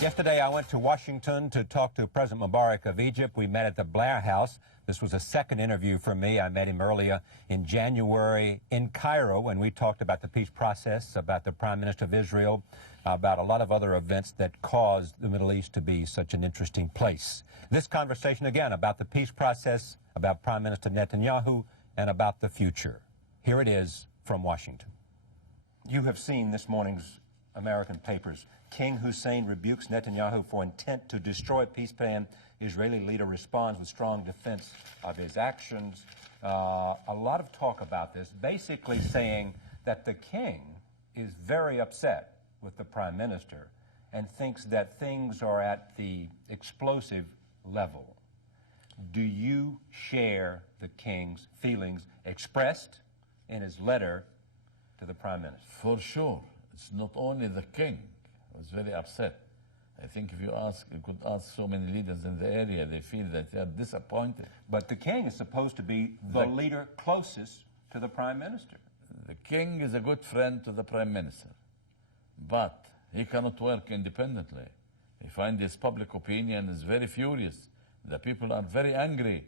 Yesterday, I went to Washington to talk to President Mubarak of Egypt. We met at the Blair House. This was a second interview for me. I met him earlier in January in Cairo, and we talked about the peace process, about the Prime Minister of Israel, about a lot of other events that caused the Middle East to be such an interesting place. This conversation, again, about the peace process, about Prime Minister Netanyahu, and about the future. Here it is from Washington. You have seen this morning's American papers. King Hussein rebukes Netanyahu for intent to destroy peace plan. Israeli leader responds with strong defense of his actions. A lot of talk about this, basically saying that the king is very upset with the prime minister and thinks that things are at the explosive level. Do you share the king's feelings expressed in his letter to the prime minister? For sure. It's not only the king who is very upset. I think if you could ask so many leaders in the area, they feel that they are disappointed. But the king is supposed to be the leader closest to the prime minister. The king is a good friend to the prime minister, but he cannot work independently. He finds his public opinion is very furious. The people are very angry.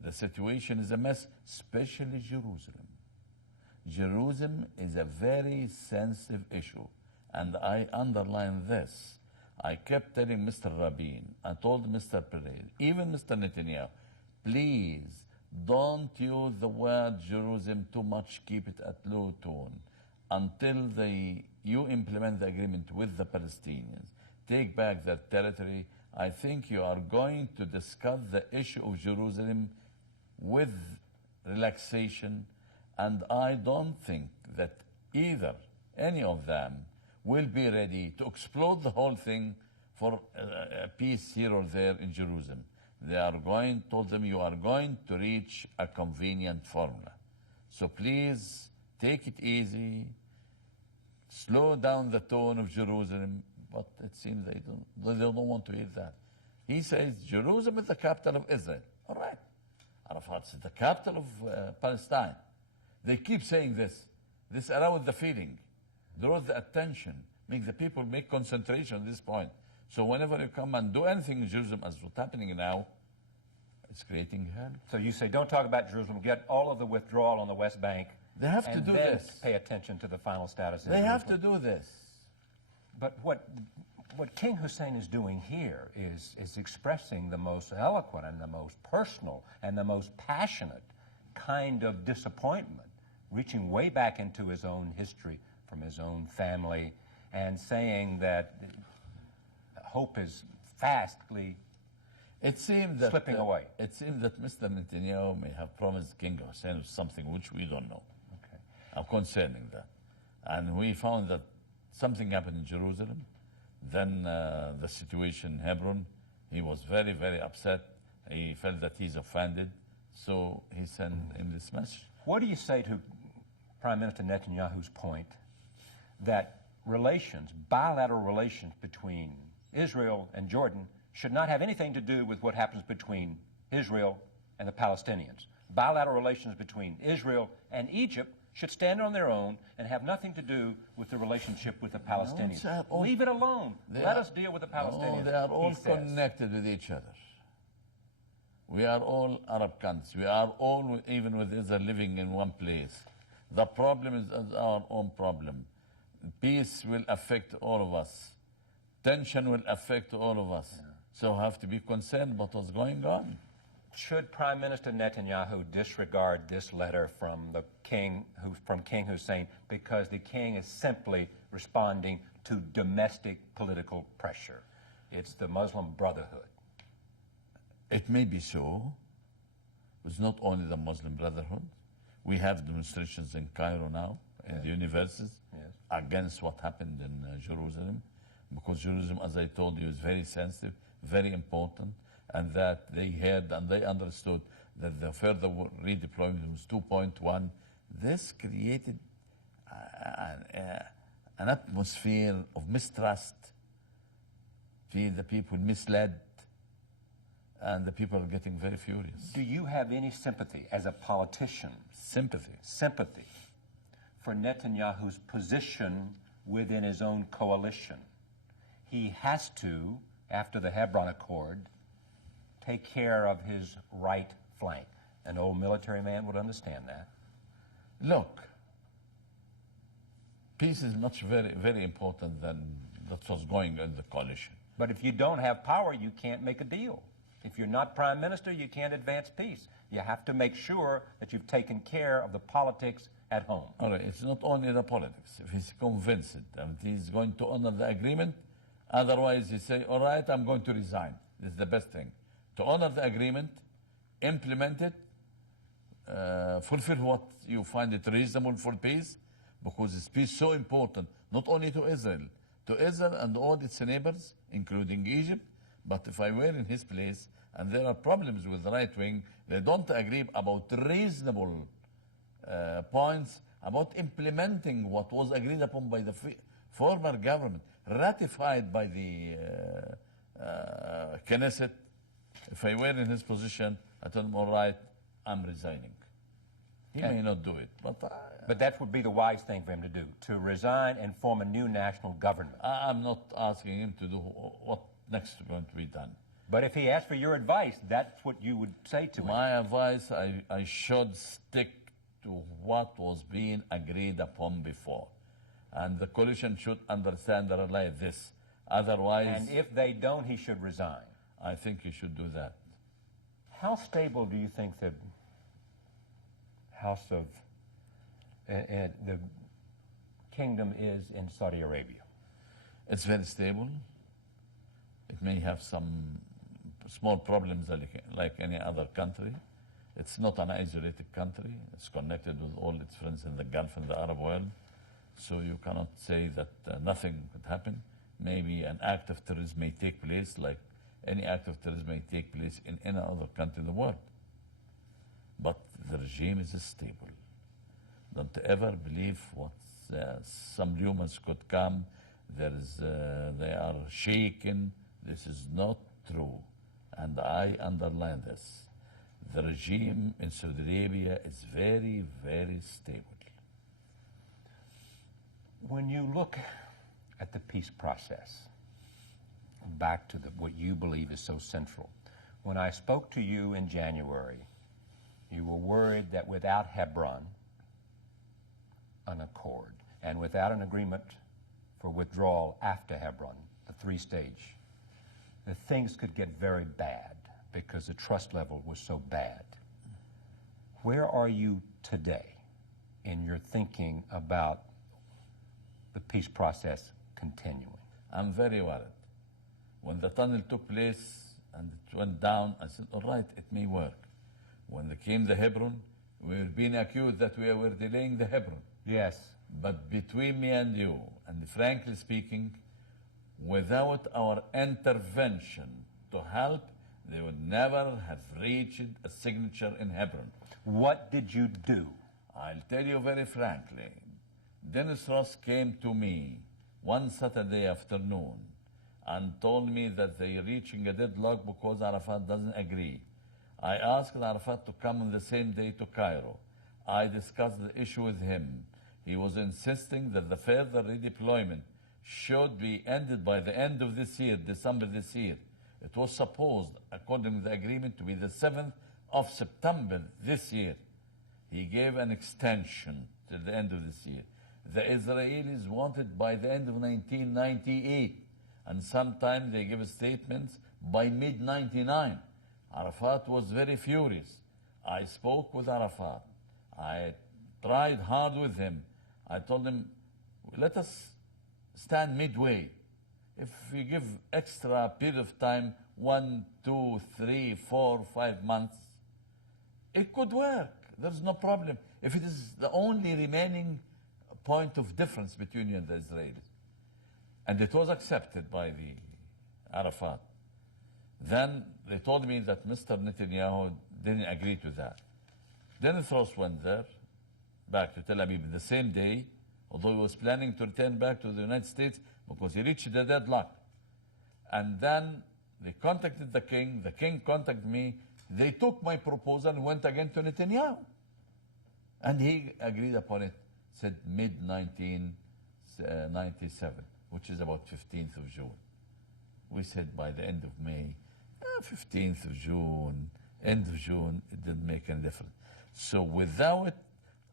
The situation is a mess, especially Jerusalem. Jerusalem is a very sensitive issue, and I underline this. I kept telling Mr. Rabin, I told Mr. Pereira, even Mr. Netanyahu, please don't use the word Jerusalem too much, keep it at low tone until you implement the agreement with the Palestinians, take back that territory. I think you are going to discuss the issue of Jerusalem with relaxation, and I don't think that either any of them will be ready to explode the whole thing for a peace here or there in Jerusalem. They are told them you are going to reach a convenient formula. So please take it easy, slow down the tone of Jerusalem, but it seems they don't want to hear that. He says Jerusalem is the capital of Israel. All right. Arafat is the capital of Palestine. They keep saying this. This aroused the feeling, draws the attention, make the people make concentration at this point. So whenever you come and do anything in Jerusalem, as what's happening now, it's creating hell. So you say, don't talk about Jerusalem, get all of the withdrawal on the West Bank. They have to do this. Pay attention to the final status. They have to do this. But what King Hussein is doing here is expressing the most eloquent and the most personal and the most passionate kind of disappointment, reaching way back into his own history from his own family and saying that hope is fastly slipping away. It seems that Mr. Netanyahu may have promised King Hussein something which we don't know. Okay. Concerning that. And we found that something happened in Jerusalem. Then the situation in Hebron, he was very, very upset. He felt that he's offended. So he sent in this message. What do you say to Prime Minister Netanyahu's point that bilateral relations between Israel and Jordan should not have anything to do with what happens between Israel and the Palestinians? Bilateral relations between Israel and Egypt should stand on their own and have nothing to do with the relationship with the Palestinians. Leave it alone. Let us deal with the Palestinians. No, they are all connected with each other. We are all Arab countries. We are all, even with Israel, living in one place. The problem is our own problem. Peace will affect all of us. Tension will affect all of us. Yeah. So we have to be concerned about what's going on. Should Prime Minister Netanyahu disregard this letter from King Hussein because the king is simply responding to domestic political pressure? It's the Muslim Brotherhood. It may be so. It's not only the Muslim Brotherhood. We have demonstrations in Cairo now, in the universities, against what happened in Jerusalem, because Jerusalem, as I told you, is very sensitive, very important, and that they heard and they understood that the further redeployment was 2.1. This created an atmosphere of mistrust. The people misled, and the people are getting very furious. Do you have any sympathy as a politician? Sympathy for Netanyahu's position within his own coalition. he has to, after the Hebron Accord, take care of his right flank. An old military man would understand that. Look, peace is much very important than that was going in the coalition. But if you don't have power, you can't make a deal. If you're not prime minister, you can't advance peace. You have to make sure that you've taken care of the politics at home. All right, it's not only the politics. If he's convinced and he's going to honor the agreement, otherwise he say, all right, I'm going to resign. This is the best thing. To honor the agreement, implement it, fulfill what you find it reasonable for peace, because this peace is so important, not only to Israel and all its neighbors, including Egypt, but if I were in his place, and there are problems with the right wing, they don't agree about reasonable points about implementing what was agreed upon by the former government, ratified by the Knesset. If I were in his position, I told him, all right, I'm resigning. He may not do it, but that would be the wise thing for him to do, to resign and form a new national government. I'm not asking him to do what next is going to be done. But if he asked for your advice, that's what you would say to him. My advice, I should stick to what was being agreed upon before. And the coalition should understand and realize this. Otherwise... And if they don't, he should resign. I think he should do that. How stable do you think the House of the kingdom is in Saudi Arabia? It's very stable. It may have some small problems like any other country. It's not an isolated country. It's connected with all its friends in the Gulf and the Arab world. So you cannot say that nothing could happen. Maybe an act of terrorism may take place, like any act of terrorism may take place in any other country in the world. But the regime is stable. Don't ever believe what some rumors could come. They are shaken. This is not true. And I underline this. The regime in Saudi Arabia is very, very stable. When you look at the peace process, back to what you believe is so central, when I spoke to you in January, you were worried that without Hebron, an accord, and without an agreement for withdrawal after Hebron, the three-stage, that things could get very bad because the trust level was so bad. Where are you today in your thinking about the peace process continuing? I'm very worried. When the tunnel took place and it went down, I said, all right, it may work. When they came the Hebron, we were being accused that we were delaying the Hebron. Yes. But between me and you, and frankly speaking, without our intervention to help, they would never have reached a signature in Hebron. What did you do? I'll tell you very frankly. Dennis Ross came to me one Saturday afternoon and told me that they're reaching a deadlock because Arafat doesn't agree. I asked Arafat to come on the same day to Cairo. I discussed the issue with him. He was insisting that the further redeployment should be ended by the end of this year, December this year. It was supposed, according to the agreement, to be the 7th of September this year. He gave an extension till the end of this year. The Israelis wanted by the end of 1998, and sometimes they give statements by mid-99. Arafat was very furious. I spoke with Arafat. I tried hard with him. I told him, let us stand midway. If we give extra period of time, 1, 2, 3, 4, 5 months, it could work. There's no problem. If it is the only remaining point of difference between you and the Israelis. And it was accepted by the Arafat. Then they told me that Mr. Netanyahu didn't agree to that. Dennis Ross went there, back to Tel Aviv the same day, although he was planning to return back to the United States because he reached the deadlock. And then they contacted the king contacted me, they took my proposal and went again to Netanyahu. And he agreed upon it, said mid-1997, which is about 15th of June. We said by the end of May, 15th of June, end of June, it didn't make any difference. So without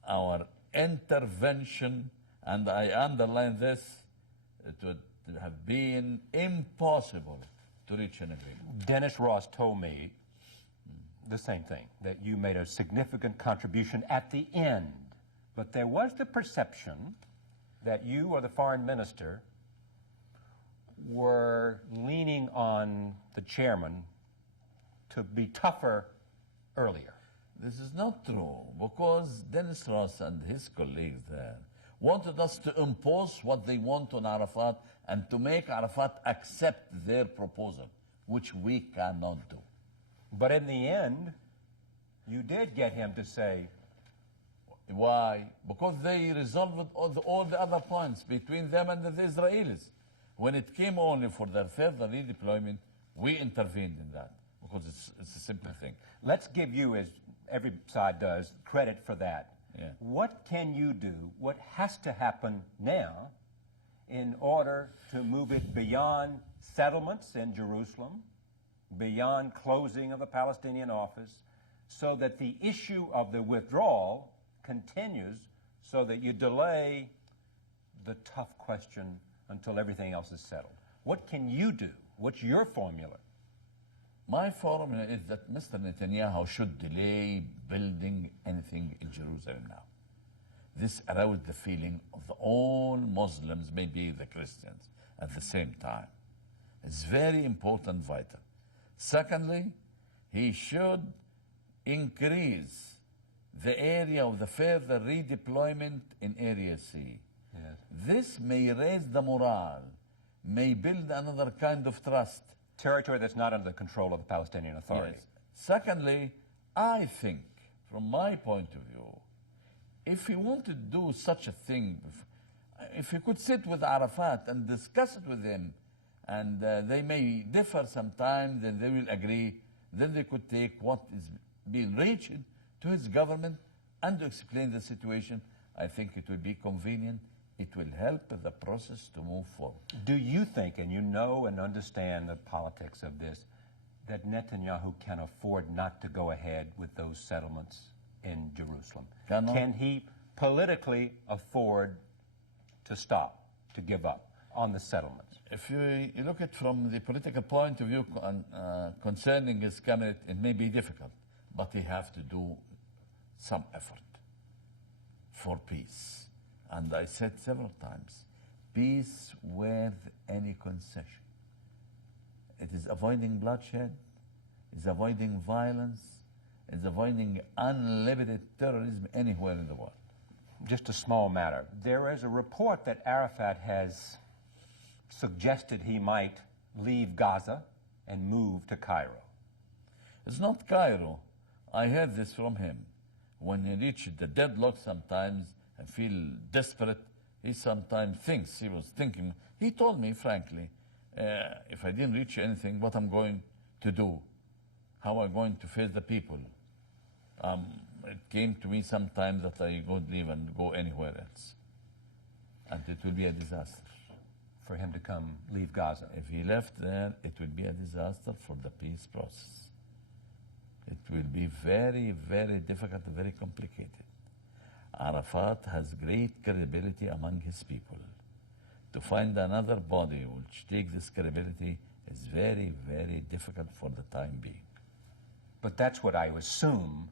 our intervention, and I underline this, it would have been impossible to reach an agreement. Dennis Ross told me the same thing, that you made a significant contribution at the end. But there was the perception that you or the foreign minister were leaning on the chairman to be tougher earlier. This is not true, because Dennis Ross and his colleagues there wanted us to impose what they want on Arafat and to make Arafat accept their proposal, which we cannot do. But in the end, you did get him to say... Why? Because they resolved all the other points between them and the Israelis. When it came only for their further redeployment, we intervened in that, because it's a simple thing. Let's give you, as every side does, credit for that. Yeah. What can you do, what has to happen now in order to move it beyond settlements in Jerusalem, beyond closing of a Palestinian office, so that the issue of the withdrawal continues, so that you delay the tough question until everything else is settled? What can you do? What's your formula? My formula is that Mr. Netanyahu should delay building anything in Jerusalem now. This aroused the feeling of all Muslims, maybe the Christians, at the same time. It's very important, vital. Secondly, he should increase the area of the further redeployment in Area C. Yes. This may raise the morale, may build another kind of trust. Territory that's not under the control of the Palestinian Authority. Yes. Secondly, I think, from my point of view, if he wanted to do such a thing, if he could sit with Arafat and discuss it with him, and they may differ sometime, then they will agree, then they could take what is being reached to his government and to explain the situation. I think it will be convenient. It will help the process to move forward. Do you think, and you know and understand the politics of this, that Netanyahu can afford not to go ahead with those settlements in Jerusalem? Can he politically afford to stop, to give up on the settlements? If you look at it from the political point of view concerning his cabinet, it may be difficult, but he has to do some effort for peace. And I said several times, peace with any concession. It is avoiding bloodshed, it's avoiding violence, it's avoiding unlimited terrorism anywhere in the world. Just a small matter. There is a report that Arafat has suggested he might leave Gaza and move to Cairo. It's not Cairo. I heard this from him. When he reached the deadlock sometimes and feel desperate, he sometimes thinks, he was thinking, he told me frankly, if I didn't reach anything, what I'm going to do, how I'm going to face the people. It came to me sometimes that I would leave and go anywhere else. And it will be a disaster. For him to come leave Gaza? If he left there, it will be a disaster for the peace process. It will be very, very difficult and very complicated. Arafat has great credibility among his people. To find another body which takes this credibility is very, very difficult for the time being. But that's what I assume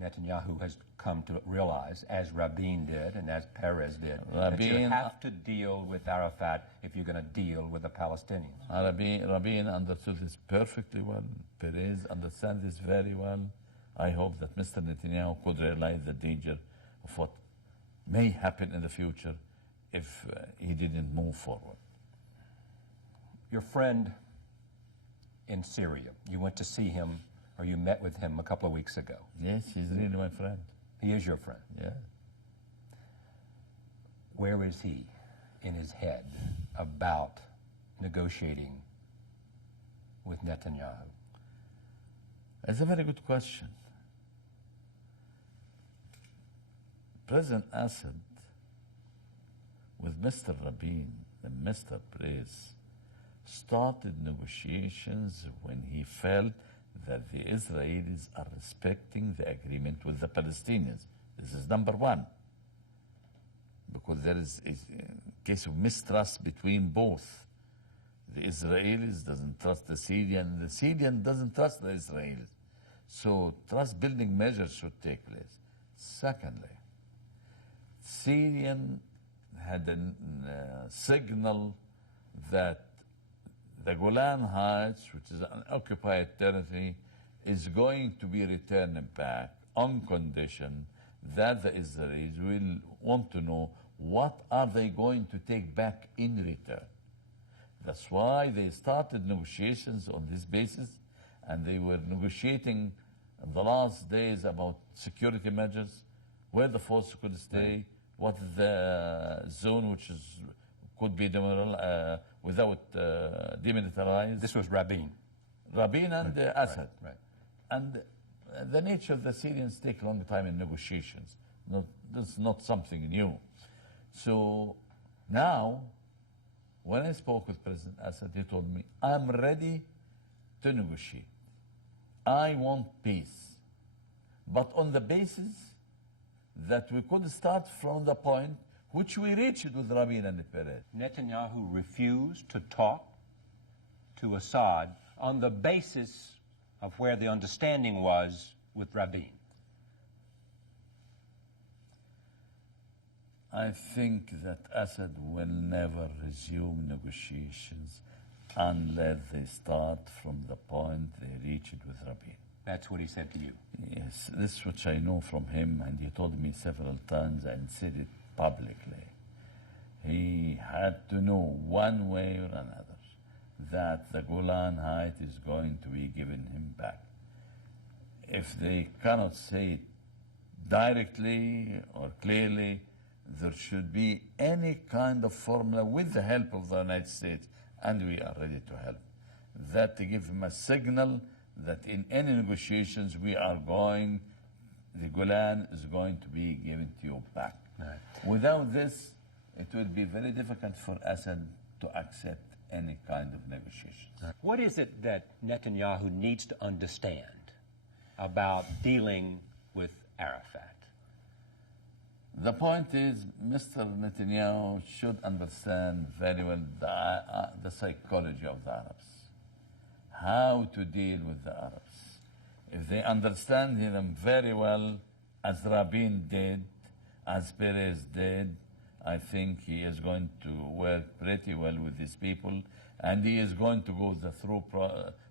Netanyahu has come to realize, as Rabin did and as Perez did, that you have to deal with Arafat if you're going to deal with the Palestinians. Rabin understood this perfectly well. Perez understands this very well. I hope that Mr. Netanyahu could realize the danger of what may happen in the future if he didn't move forward. Your friend in Syria, you went to see him, or you met with him a couple of weeks ago. Yes, he's really my friend. He is your friend? Yeah. Where is he in his head about negotiating with Netanyahu? It's a very good question. President Assad, with Mr. Rabin and Mr. Perez, started negotiations when he felt that the Israelis are respecting the agreement with the Palestinians. This is number one. Because there is a case of mistrust between both. The Israelis doesn't trust the Syrian, the Syrian doesn't trust the Israelis. So trust-building measures should take place. Secondly, Syrian had a signal that the Golan Heights, which is an occupied territory, is going to be returned back on condition that the Israelis will want to know what are they going to take back in return. That's why they started negotiations on this basis, and they were negotiating in the last days about security measures, where the force could stay, what is the zone which could be without demilitarized. This was Rabin. Rabin and Assad. Right. And the nature of the Syrians take a long time in negotiations. This is not something new. So now, when I spoke with President Assad, he told me, I'm ready to negotiate. I want peace. But on the basis that we could start from the point which we reached with Rabin and Peres. Netanyahu refused to talk to Assad on the basis of where the understanding was with Rabin. I think that Assad will never resume negotiations unless they start from the point they reached with Rabin. That's what he said to you. Yes, this is which I know from him, and he told me several times and said it publicly. He had to know one way or another that the Golan Heights is going to be given him back. If they cannot say it directly or clearly, there should be any kind of formula with the help of the United States, and we are ready to help. That to give him a signal that in any negotiations we are going, the Golan is going to be given to you back. Right. Without this, it would be very difficult for Assad to accept any kind of negotiations. What is it that Netanyahu needs to understand about dealing with Arafat? The point is, Mr. Netanyahu should understand very well the psychology of the Arabs, how to deal with the Arabs. If they understand them very well, as Rabin did, as Peres did, I think he is going to work pretty well with these people, and he is going to go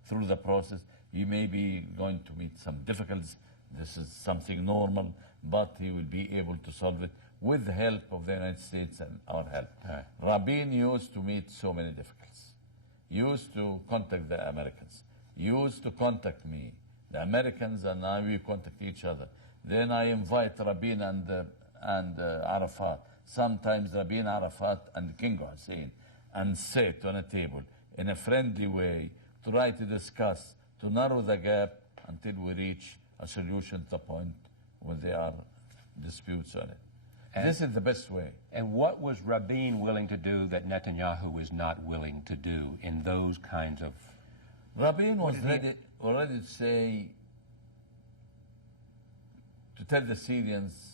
through the process. He may be going to meet some difficulties. This is something normal, but he will be able to solve it with the help of the United States and our help. Right. Rabin used to meet so many difficulties. Used to contact the Americans. Used to contact me. The Americans and I, we contact each other. Then I invite Rabin and Arafat. Sometimes Rabin, Arafat, and King Hussein, and sit on a table in a friendly way, try to discuss, to narrow the gap until we reach a solution to the point where there are disputes on it. And this is the best way. And what was Rabin willing to do that Netanyahu was not willing to do in those kinds of... Rabin was already to say, to tell the Syrians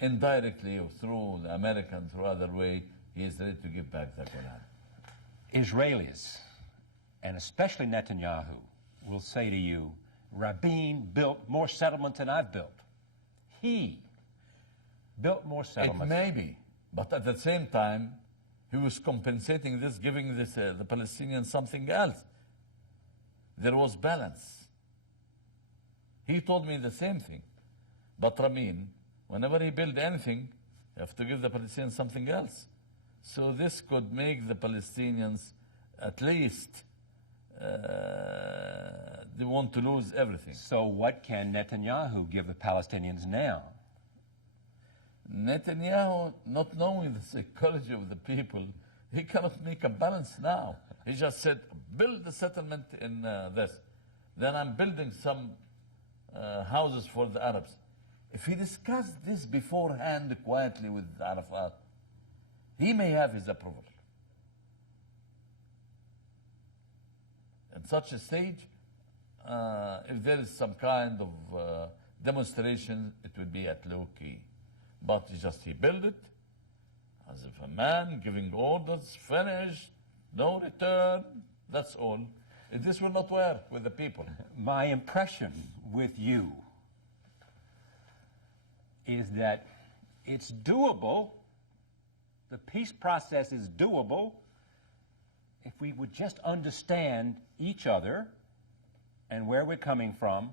indirectly or through the Americans or other way, he is ready to give back the Golan. Israelis, and especially Netanyahu, will say to you, Rabin built more settlements than I've built. He built more settlements. It may be, but at the same time, he was compensating this, giving this, the Palestinians something else. There was balance. He told me the same thing. But Rabin, whenever he built anything, you have to give the Palestinians something else. So this could make the Palestinians at least they want to lose everything. So what can Netanyahu give the Palestinians now? Netanyahu, not knowing the psychology of the people, he cannot make a balance now. He just said, build the settlement in this. Then I'm building some houses for the Arabs. If he discussed this beforehand quietly with Arafat, he may have his approval. At such a stage, if there is some kind of demonstration, it would be at low key. But he built it as if a man giving orders, finished, no return, that's all. This will not work with the people. My impression with you is that it's doable. The peace process is doable if we would just understand each other and where we're coming from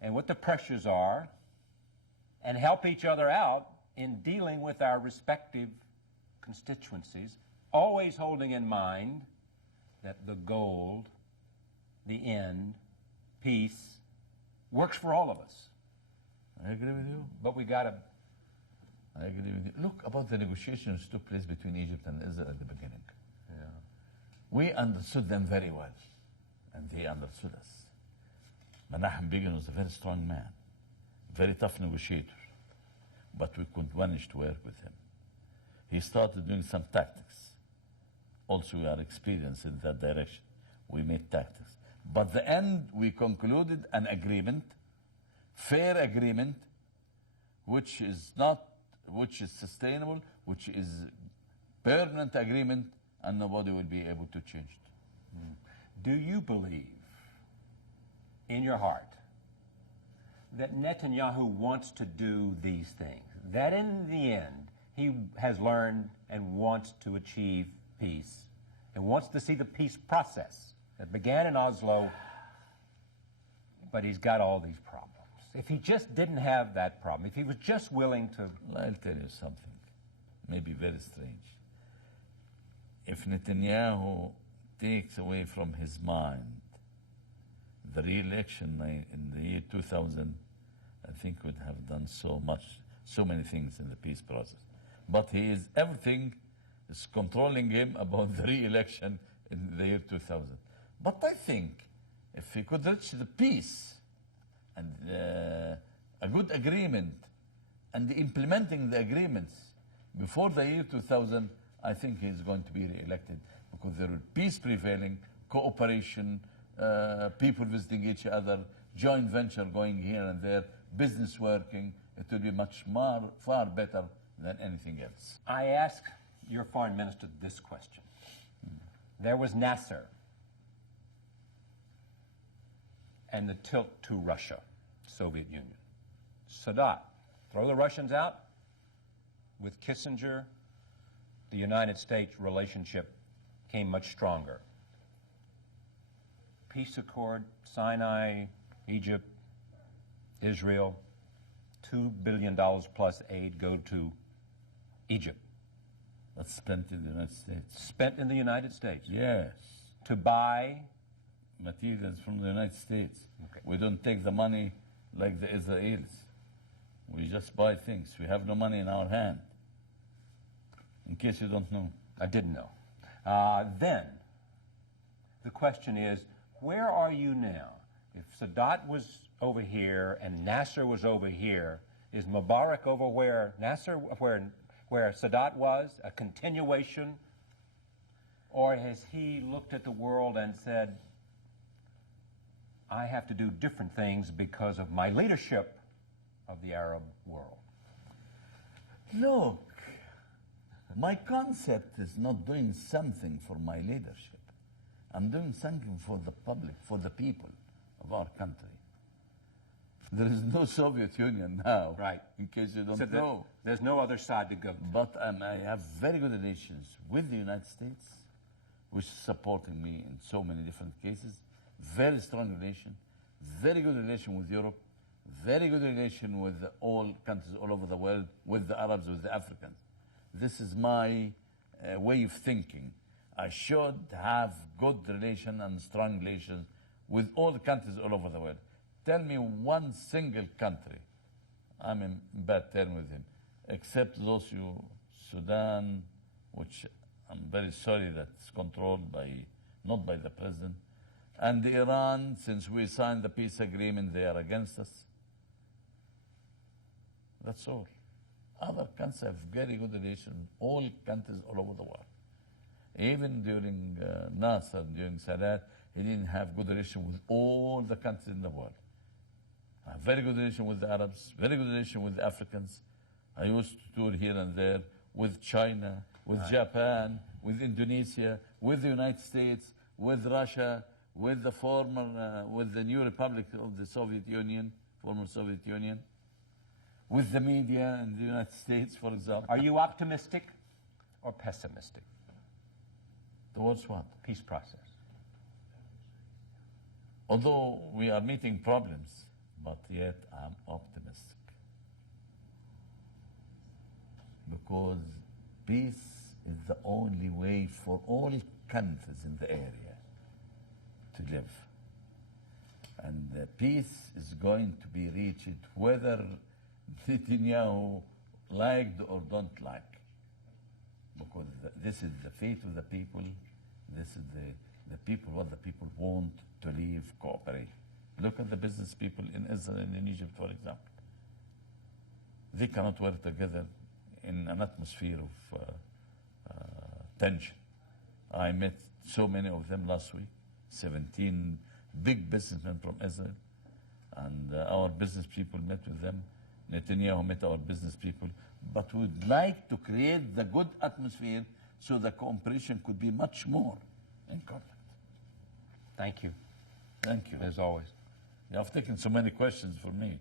and what the pressures are and help each other out in dealing with our respective constituencies, always holding in mind that the goal, the end, peace, works for all of us. I agree with you. But we got to... I agree with you. Look about the negotiations took place between Egypt and Israel at the beginning. Yeah. We understood them very well, and they understood us. Menachem Begin was a very strong man, very tough negotiator, but we couldn't manage to work with him. He started doing some tactics. Also, we are experienced in that direction. We made tactics. But the end, we concluded an agreement, fair agreement, which is sustainable, which is permanent agreement, and nobody will be able to change it. Do you believe in your heart that Netanyahu wants to do these things, that in the end he has learned and wants to achieve peace and wants to see the peace process that began in Oslo, but he's got all these problems? If he just didn't have that problem, if he was just willing to... Well, I'll tell you something, maybe very strange. If Netanyahu takes away from his mind the re-election in the year 2000, I think would have done so many things in the peace process. But everything is controlling him about the re-election in the year 2000. But I think if he could reach the peace and a good agreement and implementing the agreements before the year 2000, I think he's going to be re-elected because there will be peace prevailing, cooperation, people visiting each other, joint venture going here and there, business working. It will be far better than anything else. I asked your foreign minister this question. There was Nasser and the tilt to Russia, Soviet Union. Sadat, throw the Russians out. With Kissinger, the United States relationship came much stronger. Peace accord, Sinai, Egypt, Israel, $2 billion plus aid go to Egypt. That's spent in the United States. Spent in the United States. Yes. To buy materials from the United States. Okay. We don't take the money like the Israelis. We just buy things. We have no money in our hand. In case you don't know. I didn't know. Then, the question is, where are you now? If Sadat was over here and Nasser was over here, is Mubarak over where Sadat was, a continuation? Or has he looked at the world and said, I have to do different things because of my leadership of the Arab world? Look, my concept is not doing something for my leadership. I'm doing something for the public, for the people of our country. There is no Soviet Union now, right? In case you don't so know. There's no other side to go to. But I have very good relations with the United States, which is supporting me in so many different cases. Very strong relation, very good relation with Europe, very good relation with all countries all over the world, with the Arabs, with the Africans. This is my way of thinking. I should have good relation and strong relations with all the countries all over the world. Tell me one single country I'm in bad terms with him, except those Sudan, which I'm very sorry that's controlled not by the president, and Iran. Since we signed the peace agreement, they are against us. That's all. Other countries have very good relations, all countries all over the world. Even during Nasser, during Sadat, he didn't have good relation with all the countries in the world. A very good relation with the Arabs, very good relation with the Africans. I used to tour here and there with China, with Japan, with Indonesia, with the United States, with Russia, with the with the new republic of the Soviet Union, former Soviet Union, with the media in the United States, for example. Are you optimistic or pessimistic? Towards what? Peace process. Although we are meeting problems, but yet I'm optimistic. Because peace is the only way for all countries in the area to live. And the peace is going to be reached whether Netanyahu liked or don't like. Because this is the fate of the people. This is the people, what the people want to live, cooperate. Look at the business people in Israel and in Egypt, for example. They cannot work together in an atmosphere of tension. I met so many of them last week, 17 big businessmen from Israel, and our business people met with them. Netanyahu met our business people, but we'd like to create the good atmosphere so the cooperation could be much more in contact. Thank you. Thank you. As always. You have taken so many questions from me.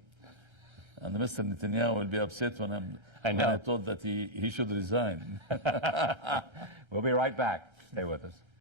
And Mr. Netanyahu will be upset when I thought that he should resign. We'll be right back. Stay with us.